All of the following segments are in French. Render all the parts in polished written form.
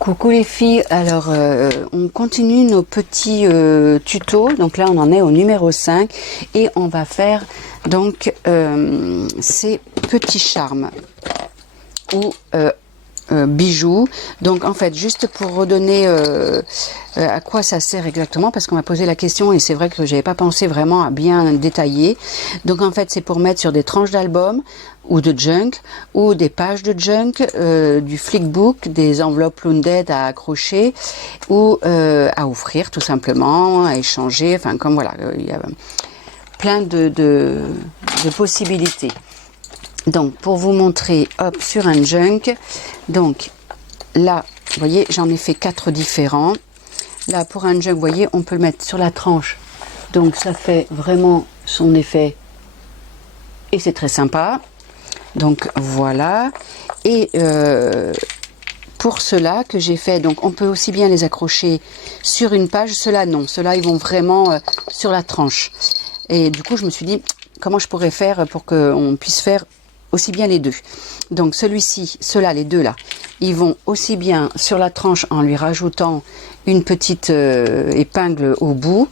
Coucou les filles, alors on continue nos petits tutos, donc là on en est au numéro 5 et on va faire donc ces petits charmes ou bijoux. Donc en fait, juste pour redonner à quoi ça sert exactement, parce qu'on m'a posé la question et c'est vrai que j'avais pas pensé vraiment à bien détailler. Donc en fait, c'est pour mettre sur des tranches d'albums ou de junk, ou des pages de junk, du flickbook, des enveloppes Lounded à accrocher, ou à offrir tout simplement, à échanger, enfin comme voilà, il y a plein de possibilités. Donc pour vous montrer, hop, sur un junk, donc là, vous voyez, j'en ai fait 4 différents. Là, pour un junk, vous voyez, on peut le mettre sur la tranche, donc ça fait vraiment son effet, et c'est très sympa. Donc voilà, et pour ceux-là que j'ai fait, donc on peut aussi bien les accrocher sur une page, ceux-là non, ceux-là ils vont vraiment sur la tranche. Et du coup je me suis dit, comment je pourrais faire pour qu'on puisse faire aussi bien les deux. Donc celui-ci, ceux-là, les deux là, ils vont aussi bien sur la tranche en lui rajoutant une petite épingle au bout.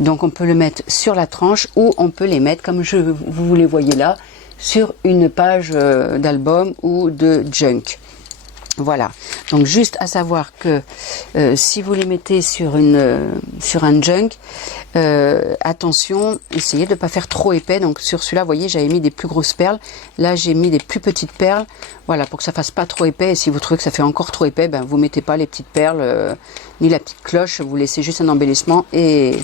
Donc on peut le mettre sur la tranche ou on peut les mettre comme vous les voyez là, sur une page d'album ou de junk. Voilà, donc juste à savoir que si vous les mettez sur un junk, attention, essayez de ne pas faire trop épais. Donc sur celui-là, vous voyez, j'avais mis des plus grosses perles, là j'ai mis des plus petites perles, voilà, pour que ça fasse pas trop épais. Et si vous trouvez que ça fait encore trop épais, ben vous mettez pas les petites perles ni la petite cloche, vous laissez juste un embellissement et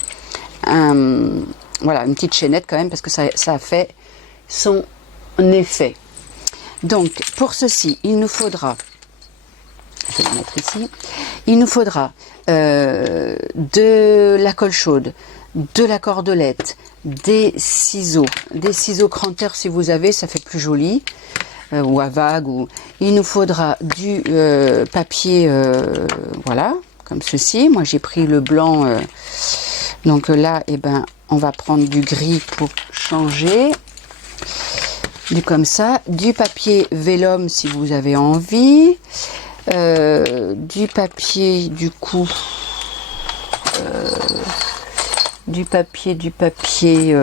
voilà, une petite chaînette quand même, parce que ça fait son effet. Donc pour ceci, il nous faudra, je vais le mettre ici, il nous faudra de la colle chaude, de la cordelette, des ciseaux cranteurs si vous avez, ça fait plus joli, ou à vague, ou il nous faudra du papier, voilà, comme ceci. Moi j'ai pris le blanc, donc là, eh ben, on va prendre du gris pour changer. Du comme ça, du papier vélum si vous avez envie, du papier du coup, du papier,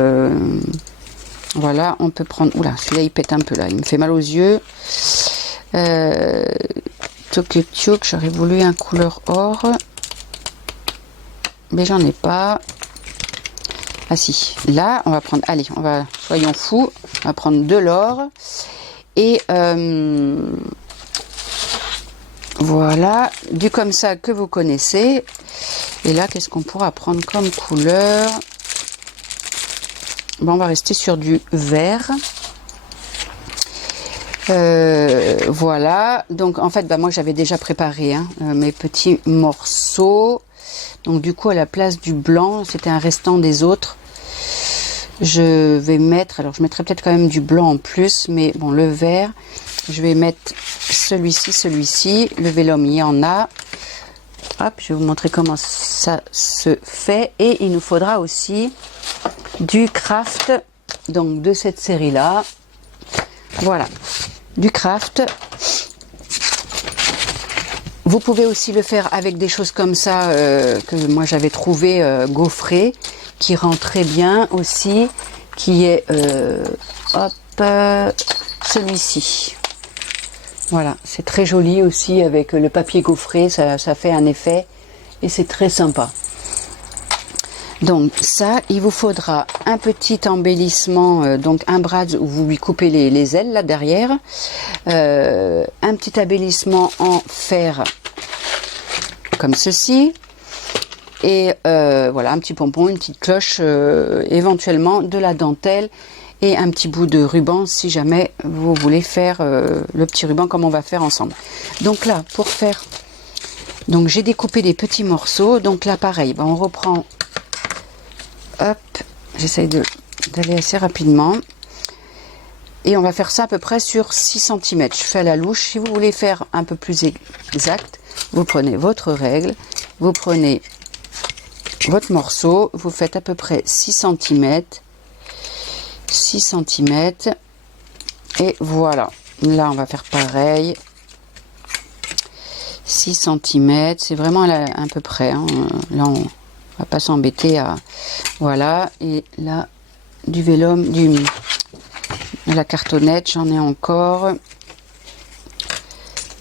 voilà, on peut prendre, oula, celui-là il pète un peu là, il me fait mal aux yeux, Tokyo, j'aurais voulu un couleur or, mais j'en ai pas. Ah si, là on va prendre, allez, soyons fous, on va prendre de l'or et voilà, du comme ça que vous connaissez. Et là, qu'est-ce qu'on pourra prendre comme couleur? Bon, on va rester sur du vert. Voilà, donc en fait, bah, moi j'avais déjà préparé mes petits morceaux. Donc du coup, à la place du blanc, c'était un restant des autres. Je vais mettre, alors je mettrai peut-être quand même du blanc en plus, mais bon, le vert, je vais mettre celui-ci, le vélum, il y en a. Hop, je vais vous montrer comment ça se fait. Et il nous faudra aussi du craft, donc de cette série-là. Voilà, du craft. Vous pouvez aussi le faire avec des choses comme ça que moi j'avais trouvé gaufré, qui rend très bien aussi, qui est hop, celui-ci. Voilà, c'est très joli aussi avec le papier gaufré, ça fait un effet et c'est très sympa. Donc ça, il vous faudra un petit embellissement, donc un bras où vous lui coupez les ailes là derrière, un petit embellissement en fer comme ceci, et voilà, un petit pompon, une petite cloche, éventuellement de la dentelle et un petit bout de ruban si jamais vous voulez faire le petit ruban comme on va faire ensemble. Donc là, pour faire, donc j'ai découpé des petits morceaux, donc là pareil, ben on reprend. Hop, j'essaye d'aller assez rapidement. Et on va faire ça à peu près sur 6 cm. Je fais à la louche. Si vous voulez faire un peu plus exact, vous prenez votre règle, vous prenez votre morceau, vous faites à peu près 6 cm. 6 cm. Et voilà. Là, on va faire pareil. 6 cm, c'est vraiment à peu près, hein. Là on va pas s'embêter à, voilà. Et là du vélum, de la cartonnette, j'en ai encore,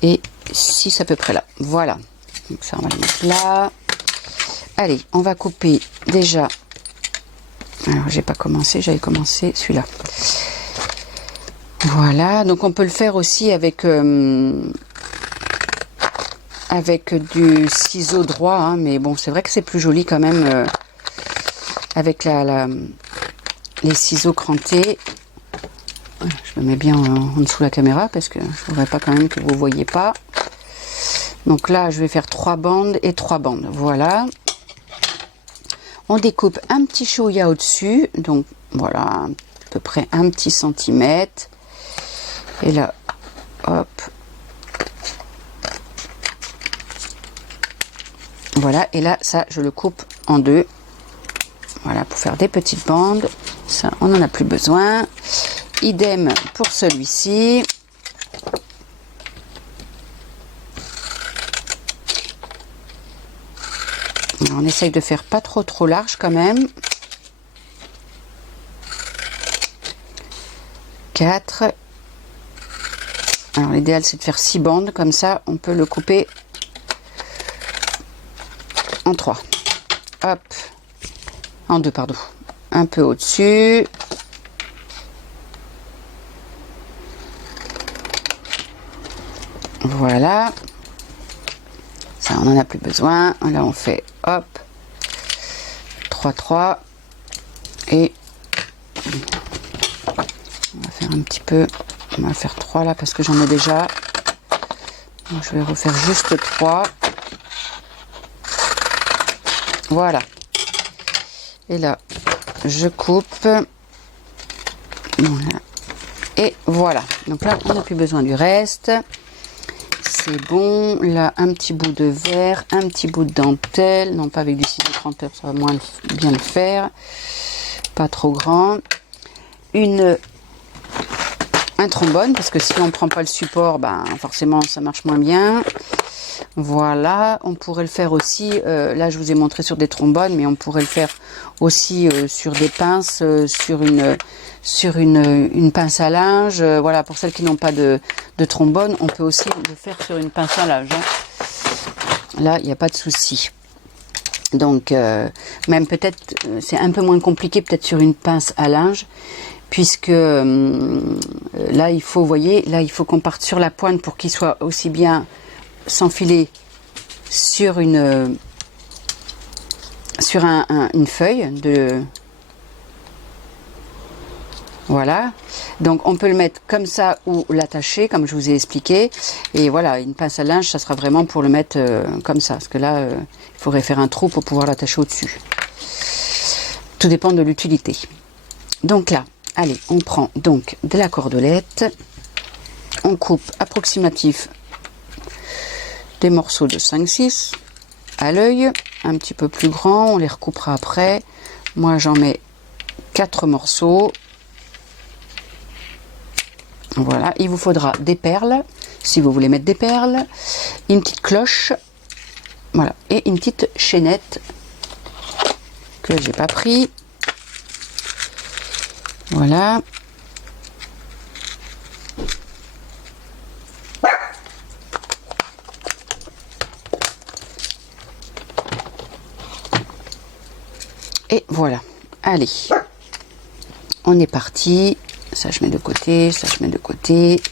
et 6 à peu près là, voilà. Donc ça on va le mettre là. Allez, on va couper déjà, alors j'ai pas commencé, j'avais commencé celui-là, voilà. Donc on peut le faire aussi avec avec du ciseau droit, hein, mais bon, c'est vrai que c'est plus joli quand même avec les ciseaux crantés. Je me mets bien en dessous de la caméra parce que je voudrais pas quand même que vous voyez pas. Donc là, je vais faire 3 bandes et 3 bandes, voilà. On découpe un petit chouïa au-dessus, donc voilà, à peu près un petit centimètre. Et là, hop. Voilà, et là, ça, je le coupe en deux. Voilà, pour faire des petites bandes. Ça, on n'en a plus besoin. Idem pour celui-ci. On essaye de faire pas trop large quand même. 4. Alors l'idéal c'est de faire 6 bandes, comme ça on peut le couper en 3. Hop. En 2, pardon. Un peu au-dessus. Voilà. Ça on en a plus besoin. Là on fait hop. 3 et on va faire un petit peu, on va faire 3 là parce que j'en ai déjà. Donc, je vais refaire juste 3. Voilà. Et là, je coupe. Voilà. Et voilà. Donc là, on n'a plus besoin du reste. C'est bon. Là, un petit bout de verre, un petit bout de dentelle. Non, pas avec du ciseau cranteur, ça va moins bien le faire. Pas trop grand. Un trombone, parce que si on ne prend pas le support, ben forcément ça marche moins bien. Voilà, on pourrait le faire aussi, là je vous ai montré sur des trombones, mais on pourrait le faire aussi sur des pinces, sur une pince à linge. Voilà, pour celles qui n'ont pas de trombone, on peut aussi le faire sur une pince à linge, hein. Là, il n'y a pas de souci. Donc, même peut-être, c'est un peu moins compliqué peut-être sur une pince à linge, puisque là, il faut, vous voyez, là, il faut qu'on parte sur la pointe pour qu'il soit aussi bien s'enfiler sur une feuille de, voilà. Donc on peut le mettre comme ça ou l'attacher comme je vous ai expliqué, et voilà, une pince à linge ça sera vraiment pour le mettre comme ça, parce que là il faudrait faire un trou pour pouvoir l'attacher au dessus. Tout dépend de l'utilité. Donc là, allez, on prend donc de la cordelette, on coupe approximatif des morceaux de 5-6 à l'œil, un petit peu plus grand, on les recoupera après. Moi j'en mets 4 morceaux. Voilà, il vous faudra des perles, si vous voulez mettre des perles, une petite cloche, voilà, et une petite chaînette que j'ai pas pris. Voilà. Et voilà, allez, on est parti. Ça je mets de côté, ça je mets de côté.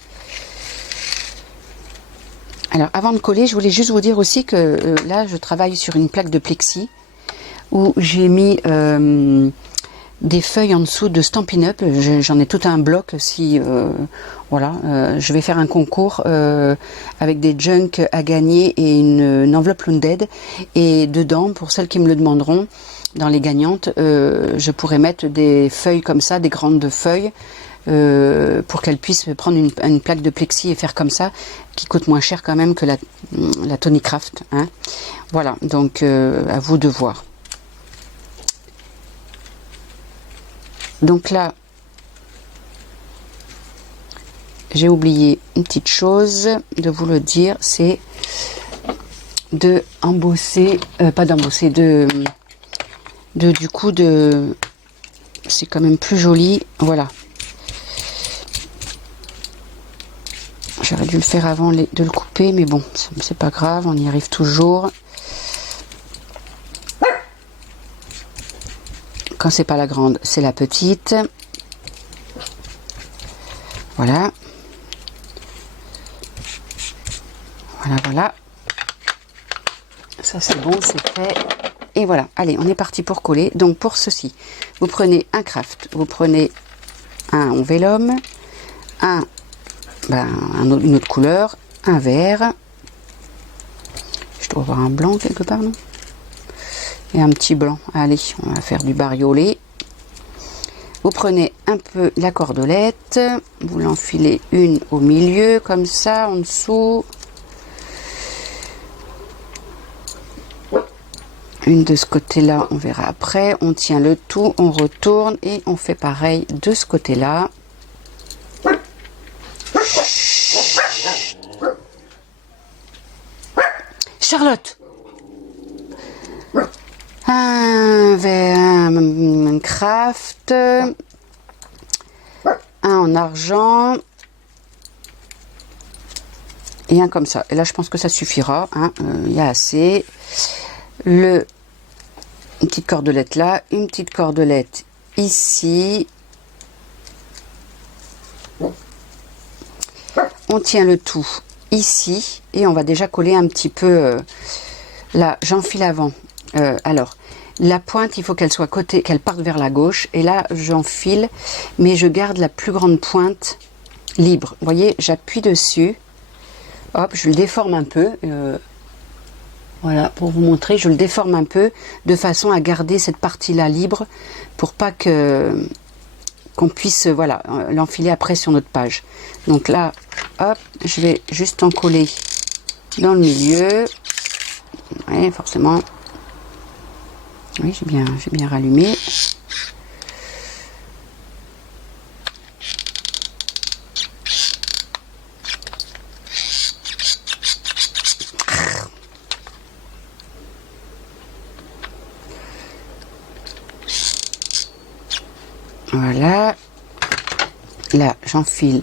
Alors avant de coller, je voulais juste vous dire aussi que là je travaille sur une plaque de plexi où j'ai mis des feuilles en dessous de Stampin' Up. J'en ai tout un bloc. Si voilà, je vais faire un concours avec des junk à gagner et une enveloppe Loonded, et dedans, pour celles qui me le demanderont, dans les gagnantes, je pourrais mettre des feuilles comme ça, des grandes feuilles, pour qu'elles puissent prendre une plaque de plexi et faire comme ça, qui coûte moins cher quand même que la Tony Craft, hein. Voilà, donc à vous de voir. Donc là, j'ai oublié une petite chose de vous le dire, c'est de embosser, pas d'embosser, du coup de, c'est quand même plus joli, voilà. J'aurais dû le faire avant de le couper, mais bon, c'est pas grave, on y arrive toujours. Quand c'est pas la grande, c'est la petite. Voilà. Voilà, voilà. Ça c'est bon, c'est fait. Et voilà, allez, on est parti pour coller. Donc pour ceci, vous prenez un craft, vous prenez un vélum, une autre couleur, un vert. Je dois avoir un blanc quelque part, non? Et un petit blanc. Allez, on va faire du bariolé. Vous prenez un peu la cordelette, vous l'enfilez une au milieu, comme ça, en dessous. Une de ce côté-là, on verra après. On tient le tout, on retourne et on fait pareil de ce côté-là. Charlotte! Un craft, un en argent et un comme ça. Et là, je pense que ça suffira. Hein. Il y a assez. Une petite cordelette là, une petite cordelette ici. On tient le tout ici et on va déjà coller un petit peu. Là, j'enfile avant. Alors, la pointe, il faut qu'elle soit côté, qu'elle parte vers la gauche. Et là, j'enfile, mais je garde la plus grande pointe libre. Vous voyez, j'appuie dessus. Hop, je le déforme un peu. Voilà, pour vous montrer, je le déforme un peu de façon à garder cette partie-là libre pour pas que qu'on puisse, voilà, l'enfiler après sur notre page. Donc là, hop, je vais juste en coller dans le milieu. Ouais, forcément. Oui, j'ai bien rallumé. Voilà. Là, j'enfile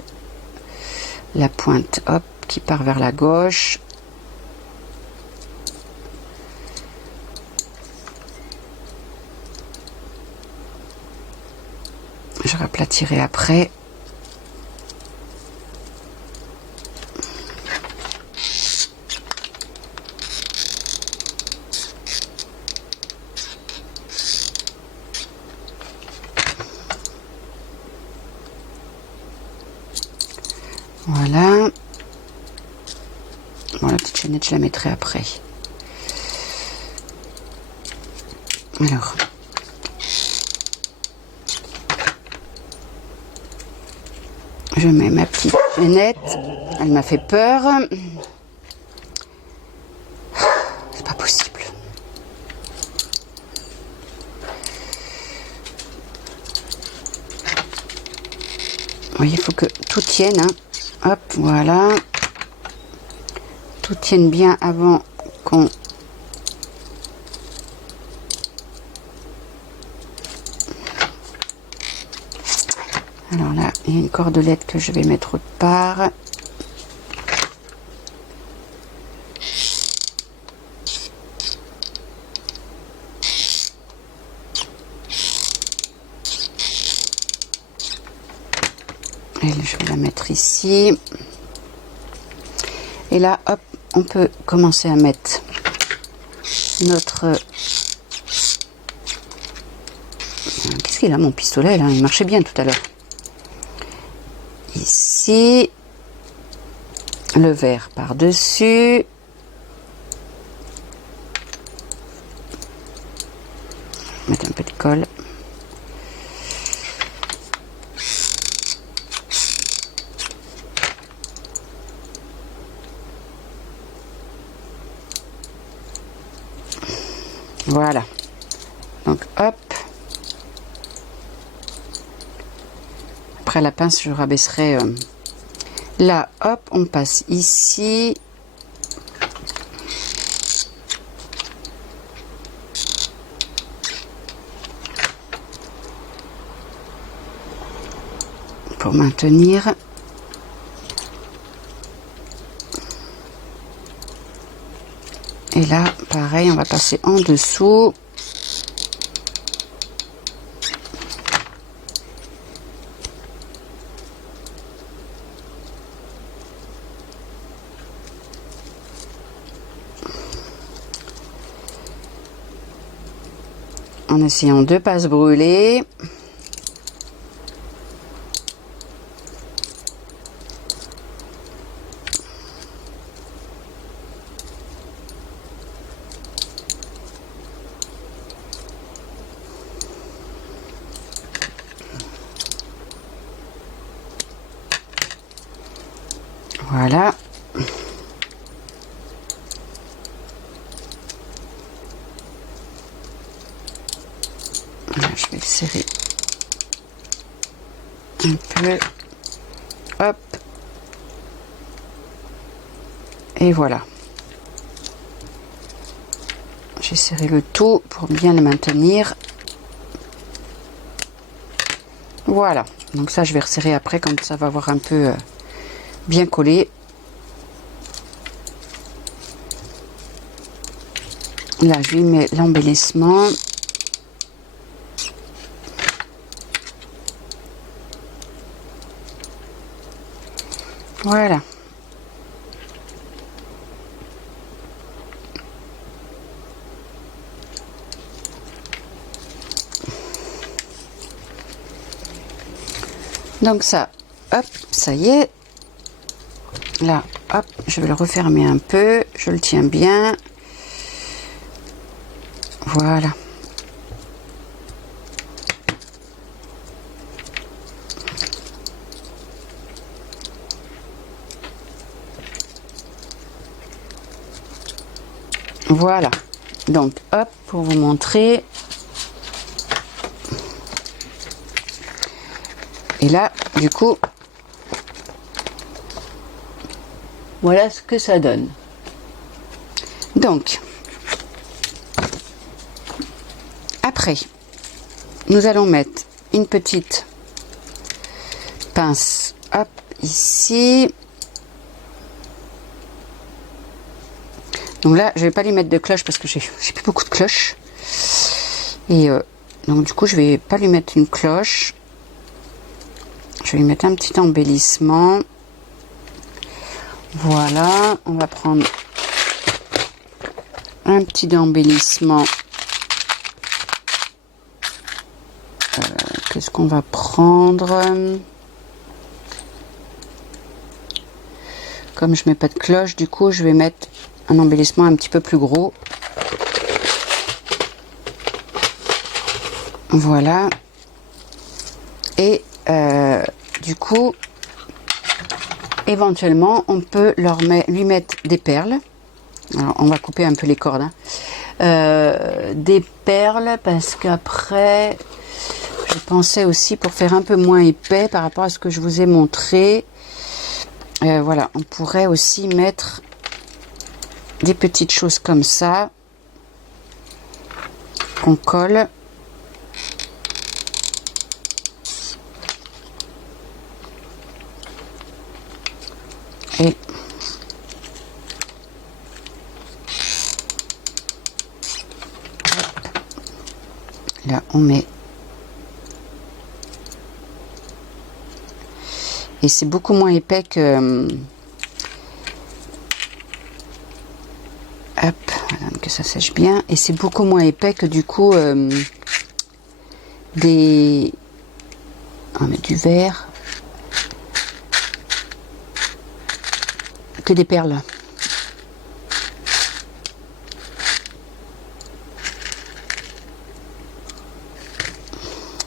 la pointe, hop, qui part vers la gauche. Je raplatirai après. Voilà. Bon, la petite chaînette, je la mettrai après. Alors. Je mets ma petite chaînette. Elle m'a fait peur. C'est pas possible. Vous voyez, il faut que tout tienne. Hein. Hop, voilà. Tout tienne bien avant qu'on... Alors là, il y a une cordelette que je vais mettre autre part. Et je vais la mettre ici. Et là, hop, on peut commencer à mettre notre... Qu'est-ce qu'il a, mon pistolet, là? Il marchait bien tout à l'heure. Ici. Le vert par-dessus. Mettre un peu de colle. Voilà. Donc, hop. Après la pince, je rabaisserai. Là, hop, on passe ici. pour maintenir. Et là, pareil, on va passer en dessous. En essayant de ne pas se brûler. Voilà. Là, je vais le serrer un peu. Hop. Et voilà. J'ai serré le tout pour bien le maintenir. Voilà. Donc ça, je vais resserrer après quand ça va avoir un peu bien collé. Là, je lui mets l'embellissement. Voilà. Donc ça, hop, ça y est. Là, hop, je vais le refermer un peu. Je le tiens bien. Voilà. Voilà. Donc, hop, pour vous montrer. Et là, du coup, voilà ce que ça donne. Donc, après, nous allons mettre une petite pince, hop, ici. Donc là, je vais pas lui mettre de cloche parce que j'ai plus beaucoup de cloches. Et donc du coup, je vais pas lui mettre une cloche. Je vais lui mettre un petit embellissement. Voilà, on va prendre un petit embellissement. Qu'est-ce qu'on va prendre? Comme je mets pas de cloche, du coup, je vais mettre un embellissement un petit peu plus gros. Voilà. Et du coup, éventuellement, on peut lui mettre des perles. Alors, on va couper un peu les cordes. Hein. Des perles, parce qu'après, je pensais aussi pour faire un peu moins épais par rapport à ce que je vous ai montré. Voilà, on pourrait aussi mettre des petites choses comme ça qu'on colle. Et là, on met. Et c'est beaucoup moins épais que... Hop, voilà, que ça sèche bien. Et c'est beaucoup moins épais que du coup des... On met du verre. Que des perles.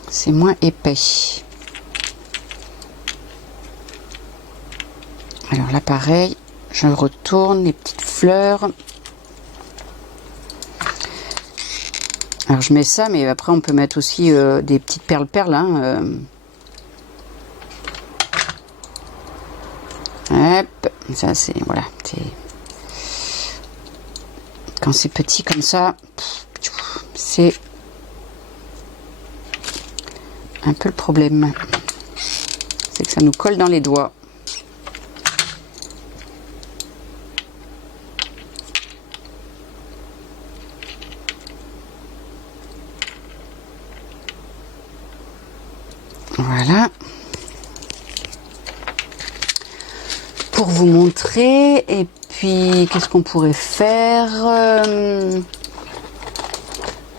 C'est moins épais. Alors là, pareil, je retourne les petites fleurs. Alors je mets ça, mais après on peut mettre aussi des petites perles hein, Hop, ça c'est voilà, quand c'est petit comme ça, c'est un peu le problème. c'est que ça nous colle dans les doigts. Voilà. Pour vous montrer, et puis qu'est-ce qu'on pourrait faire?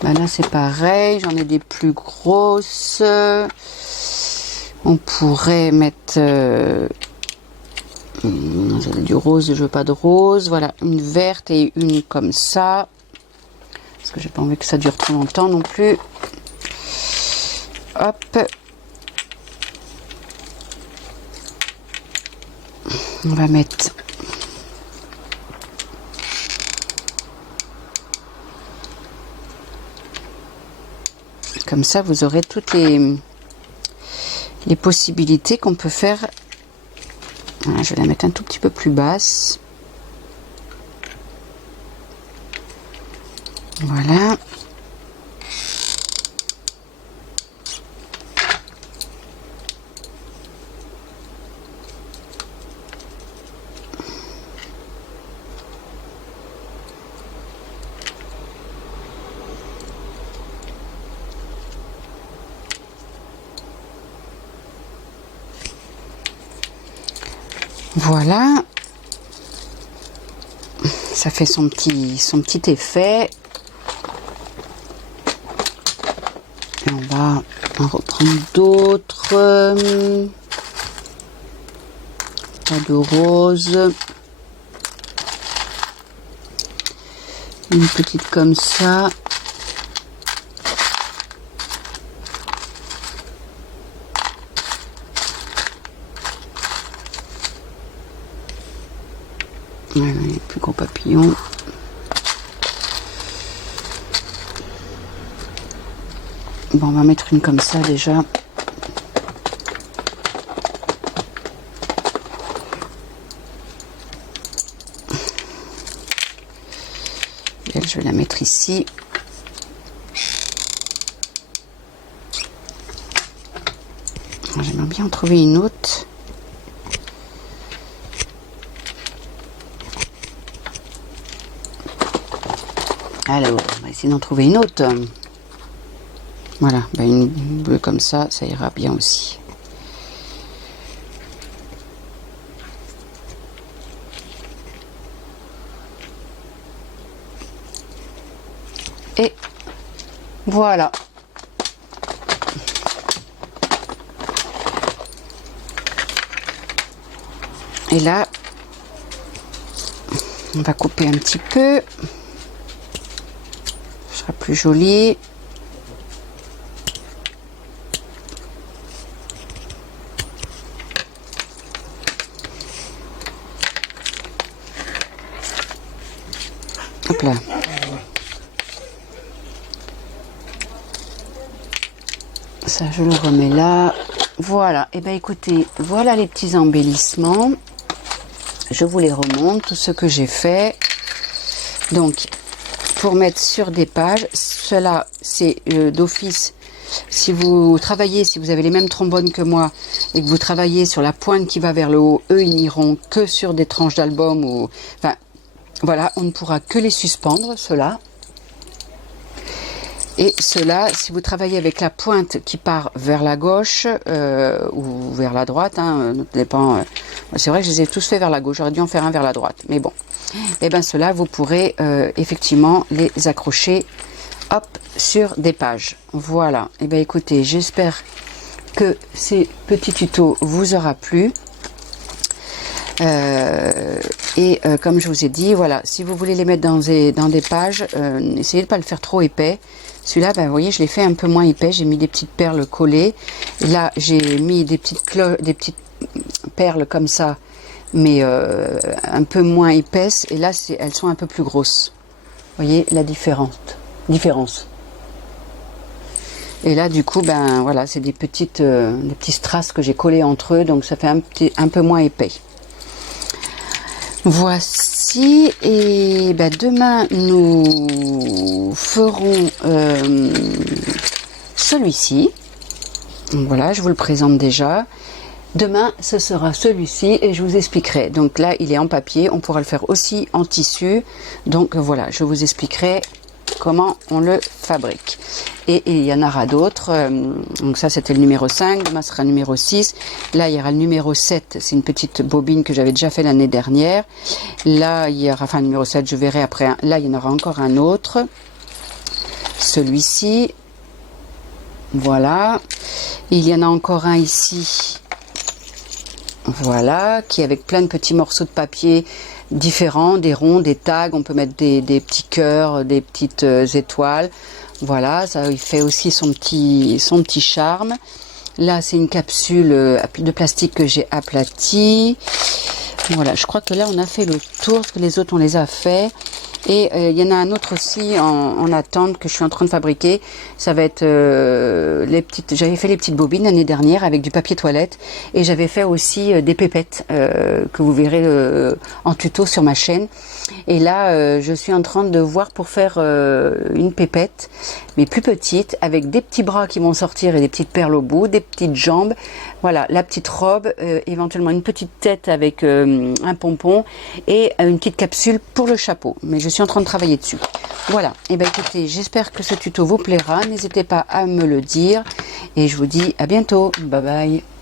Ben là c'est pareil, j'en ai des plus grosses. On pourrait mettre du rose, je veux pas de rose. Voilà, une verte et une comme ça. Parce que j'ai pas envie que ça dure trop longtemps non plus. Hop. On va mettre comme ça, vous aurez toutes les possibilités qu'on peut faire. Voilà, je vais la mettre un tout petit peu plus basse. Voilà. Voilà, ça fait son petit effet. Et on va en reprendre d'autres. Pas de rose. Une petite comme ça. Voilà, les plus gros papillons. Bon, on va mettre une comme ça déjà. Et elle, je vais la mettre ici. J'aimerais bien en trouver une autre. Alors, on va essayer d'en trouver une autre. Voilà, ben une bleue comme ça, ça ira bien aussi. Et voilà. Et là, on va couper un petit peu. Ce sera plus joli. Hop là. Ça, je le remets là. Voilà. Et ben écoutez, voilà les petits embellissements. Je vous les remonte, tout ce que j'ai fait. Donc, pour mettre sur des pages, cela c'est d'office. Si vous travaillez, si vous avez les mêmes trombones que moi et que vous travaillez sur la pointe qui va vers le haut, eux ils n'iront que sur des tranches d'album ou, enfin, voilà, on ne pourra que les suspendre, ceux-là. Et ceux-là, si vous travaillez avec la pointe qui part vers la gauche ou vers la droite, hein, dépend. C'est vrai que je les ai tous fait vers la gauche. J'aurais dû en faire un vers la droite, mais bon. Et ben ceux-là, vous pourrez effectivement les accrocher, hop, sur des pages. Voilà. Et ben écoutez, j'espère que ces petits tutos vous aura plu. Comme je vous ai dit, voilà, si vous voulez les mettre dans des pages, essayez de ne pas le faire trop épais. Celui-là, ben, vous voyez, je l'ai fait un peu moins épais. J'ai mis des petites perles collées. Et là, j'ai mis des petites perles comme ça, mais un peu moins épaisses. Et là, elles sont un peu plus grosses. Vous voyez la différence. Et là, du coup, ben voilà, c'est des petits strass que j'ai collés entre eux, donc ça fait un peu moins épais. Voici, et ben demain nous ferons celui-ci. Voilà, je vous le présente déjà. Demain, ce sera celui-ci et je vous expliquerai. Donc là, il est en papier, on pourra le faire aussi en tissu. Donc voilà, je vous expliquerai comment on le fabrique. Et il y en aura d'autres. Donc ça, c'était le numéro 5. Demain sera le numéro 6. Là, il y aura le numéro 7. C'est une petite bobine que j'avais déjà fait l'année dernière. Là, il y aura, enfin, le numéro 7, je verrai après. Là, il y en aura encore un autre. Celui-ci. Voilà. Il y en a encore un ici. Voilà, qui est avec plein de petits morceaux de papier différents, des ronds, des tags, on peut mettre des petits cœurs, des petites étoiles. Voilà, ça il fait aussi son petit charme. Là, c'est une capsule de plastique que j'ai aplatie. Voilà, je crois que là, on a fait le tour, parce que les autres, on les a fait. Et il y en a un autre aussi en attente que je suis en train de fabriquer. Ça va être les petites. J'avais fait les petites bobines l'année dernière avec du papier toilette et j'avais fait aussi des pépettes que vous verrez en tuto sur ma chaîne. Et là, je suis en train de voir pour faire une pépette, mais plus petite, avec des petits bras qui vont sortir et des petites perles au bout, des petites jambes. Voilà, la petite robe, éventuellement une petite tête avec un pompon et une petite capsule pour le chapeau. Mais je suis en train de travailler dessus. Voilà, et bien écoutez, j'espère que ce tuto vous plaira. N'hésitez pas à me le dire et je vous dis à bientôt. Bye bye.